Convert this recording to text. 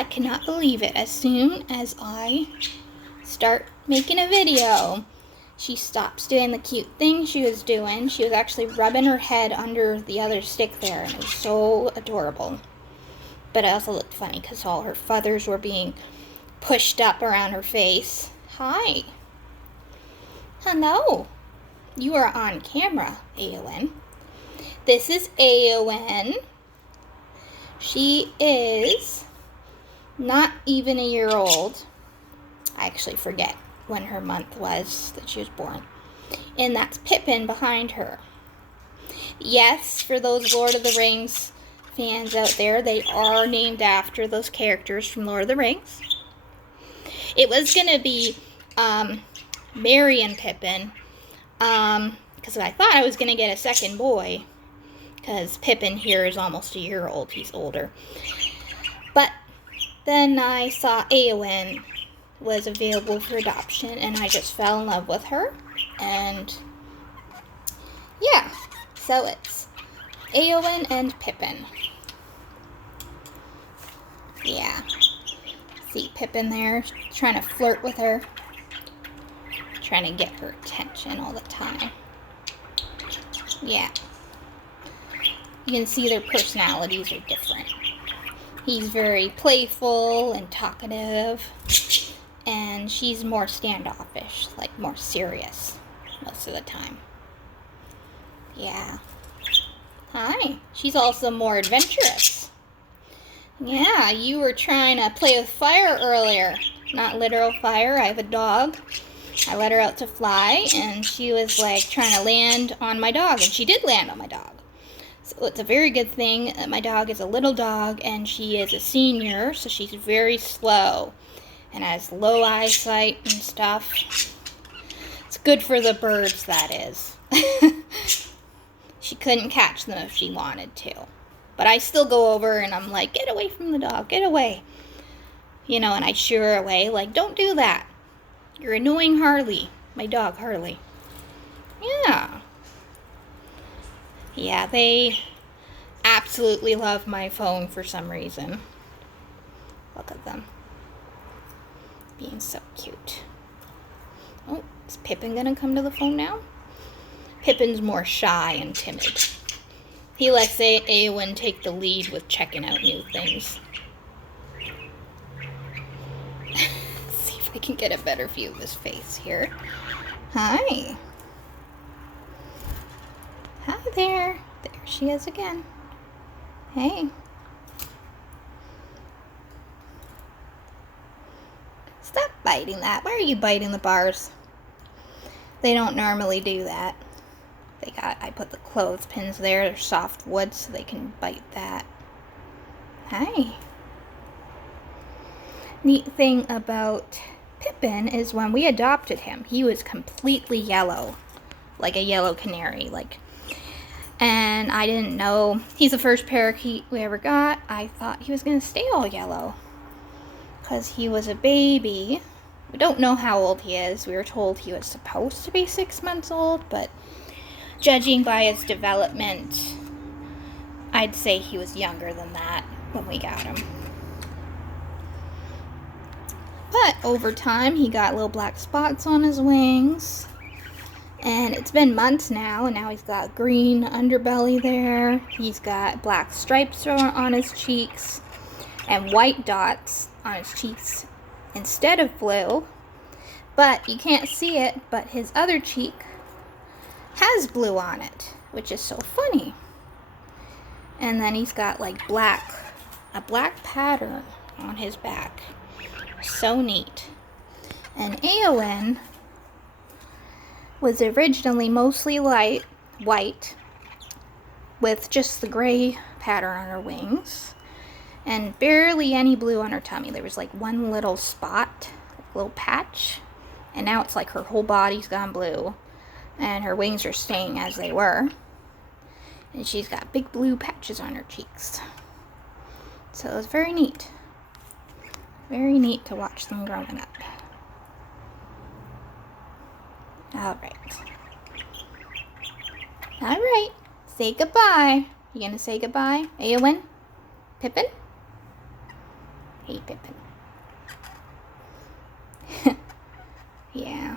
Dad cannot believe it. As soon as I start making a video, she stops doing the cute thing she was doing. She was actually rubbing her head under the other stick there, and it was so adorable. But it also looked funny because all her feathers were being pushed up around her face. Hi. Hello. You are on camera, Éowyn. This is Éowyn. She is not even a year old. I actually forget when her month was that she was born. And that's Pippin behind her. Yes, for those Lord of the Rings fans out there, they are named after those characters from Lord of the Rings. It was going to be Merry and Pippin, because I thought I was going to get a second boy, because Pippin here is almost a year old. He's older. But then I saw Éowyn was available for adoption, and I just fell in love with her. And yeah, so it's Éowyn and Pippin. Yeah. See Pippin there trying to flirt with her. Trying to get her attention all the time. Yeah. You can see their personalities are different. He's very playful and talkative, and she's more standoffish, like more serious most of the time. Yeah. Hi. She's also more adventurous. Yeah, you were trying to play with fire earlier. Not literal fire. I have a dog. I let her out to fly, and she was like trying to land on my dog, and she did land on my dog. So it's a very good thing that my dog is a little dog, and she is a senior, so she's very slow and has low eyesight and stuff. It's good for the birds, that is. She couldn't catch them if she wanted to. But I still go over and I'm like, get away from the dog, get away. And I shoo her away, like, don't do that. You're annoying Harley, my dog Harley. Yeah. Yeah, they absolutely love my phone for some reason. Look at them. Being so cute. Oh, is Pippin gonna come to the phone now? Pippin's more shy and timid. He lets Éowyn take the lead with checking out new things. See if I can get a better view of his face here. Hi. Hi there. There she is again. Hey. Stop biting that. Why are you biting the bars? They don't normally do that. I put the clothespins there. They're soft wood, so they can bite that. Hi. Neat thing about Pippin is when we adopted him, he was completely yellow. Like a yellow canary. And I didn't know. He's the first parakeet we ever got. I thought he was going to stay all yellow, because he was a baby. We don't know how old he is. We were told he was supposed to be 6 months old, but judging by his development, I'd say he was younger than that when we got him. But over time, he got little black spots on his wings. And it's been months now, and now he's got green underbelly there. He's got black stripes on his cheeks and white dots on his cheeks instead of blue. But you can't see it, but his other cheek has blue on it, which is so funny. And then he's got like a black pattern on his back. So neat. And Éowyn was originally mostly white with just the gray pattern on her wings and barely any blue on her tummy. There was like one little spot, little patch, and now it's like her whole body's gone blue and her wings are staying as they were, and she's got big blue patches on her cheeks. So it was very neat to watch them growing up. Alright. Say goodbye. You gonna say goodbye? Éowyn? Pippin? Hey, Pippin. Yeah.